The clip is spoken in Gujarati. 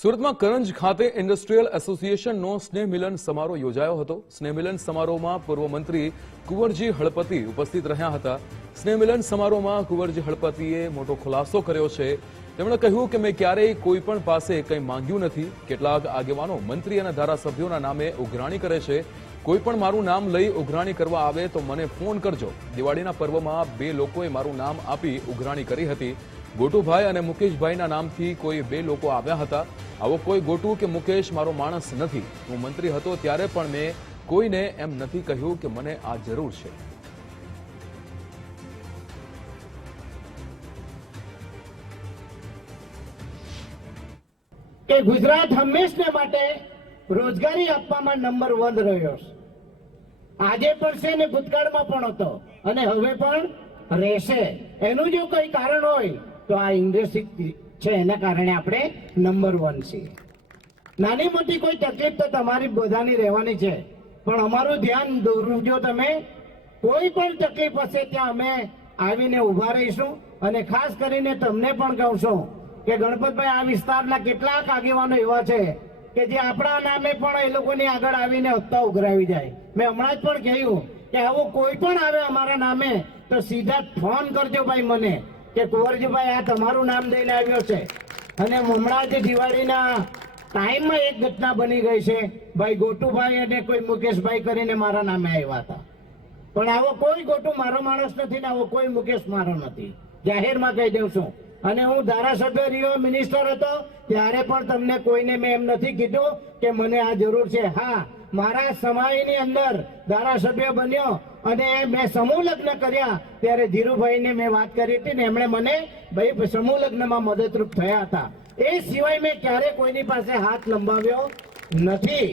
સુરતમાં કરંજ ખાતે ઇન્ડસ્ટ્રીયલ એસોસિએશનનો સ્નેહ મિલન સમારોહ યોજાયો હતો. સ્નેહ મિલન સમારોહમાં પૂર્વ મંત્રી કુંવરજી હળપતિ ઉપસ્થિત રહ્યા હતા. સ્નેહ મિલન સમારોહમાં કુંવરજી હળપતિએ મોટો ખુલાસો કર્યો છે. તેમણે કહ્યું કે મેં ક્યારેય કોઈ પણ પાસે કંઈ માંગ્યું નથી. કેટલાક આગેવાનો મંત્રી અને ધારાસભ્યોના નામે ઉઘરાણી કરે છે. કોઈ પણ મારું નામ લઈ ઉઘરાણી કરવા આવે તો મને ફોન કરજો. દિવાળીના પર્વમાં બે લોકોએ મારું નામ આપી ઉઘરાણી કરી હતી. ગોટુભાઈ અને મુકેશભાઈના નામથી કોઈ બે લોકો આવ્યા હતા. આવો કોઈ ગોટુ કે મુકેશ, મારો માણસ નથી. હું મંત્રી હતો ત્યારે પણ મેં કોઈને એમ નથી કહ્યું કે મને આ જરૂર છે. કે ગુજરાત હંમેશને માટે રોજગારી આપવામાં નંબર વન રહ્યો છે. આજે પણ છે ને ભૂતકાળમાં પણ હતો. અને હવે પણ રહેશે. એનું જો કોઈ કારણ હોય તો આ ઇન્ડસ્ટ્રી છે, એના કારણે આપણે નંબર વન છીએ. નાની મોટી કોઈ તકલીફ તો તમારી બધાની રહેવાની છે, પણ અમારું ધ્યાન દોરજો તમે કોઈ પણ તકલીફ હશે ત્યાં અમે આવીને ઊભા રહીશું અને ખાસ કરીને તમને પણ કહું કે ગણપતભાઈ, આ વિસ્તારના કેટલાક આગેવાનો એવા છે કે જે આપણા નામે પણ એ લોકોની આગળ આવીને હપ્તા ઉઘરાવી જાય. મેં હમણાં જ પણ કહ્યું કે આવું કોઈ પણ આવે અમારા નામે તો સીધા ફોન કરજો ભાઈ મને. કે કુંવરજીભાઈ, આ તમારું નામ દઈને આવ્યો છે. અને હમણાં જ દિવાળીના ટાઈમમાં એક ઘટના બની ગઈ છે. ભાઈ ગોટુભાઈ અને કોઈ મુકેશભાઈ કરીને મારા નામે આવ્યા હતા. પણ આવો કોઈ ગોટુ મારો માણસ નથી ને આવો કોઈ મુકેશ મારો નથી. જાહેરમાં કહી દઉં છું. અને હું ધારાસભ્ય રહ્યો, મિનિસ્ટર હતો, ત્યારે પણ તમને કોઈને મેં એમ નથી કીધું કે મને આ જરૂર છે. હા મારા સમાયની અંદર ધારાસભ્ય બન્યો અને મેં સમૂહ લગ્ન કર્યા. ત્યારે ધીરુભાઈને મેં વાત કરી હતી ને એમણે મને ભાઈ સમૂહ લગ્નમાં મદદરૂપ થયા હતા. એ સિવાય મેં ક્યારે કોઈની પાસે હાથ લંબાવ્યો નથી.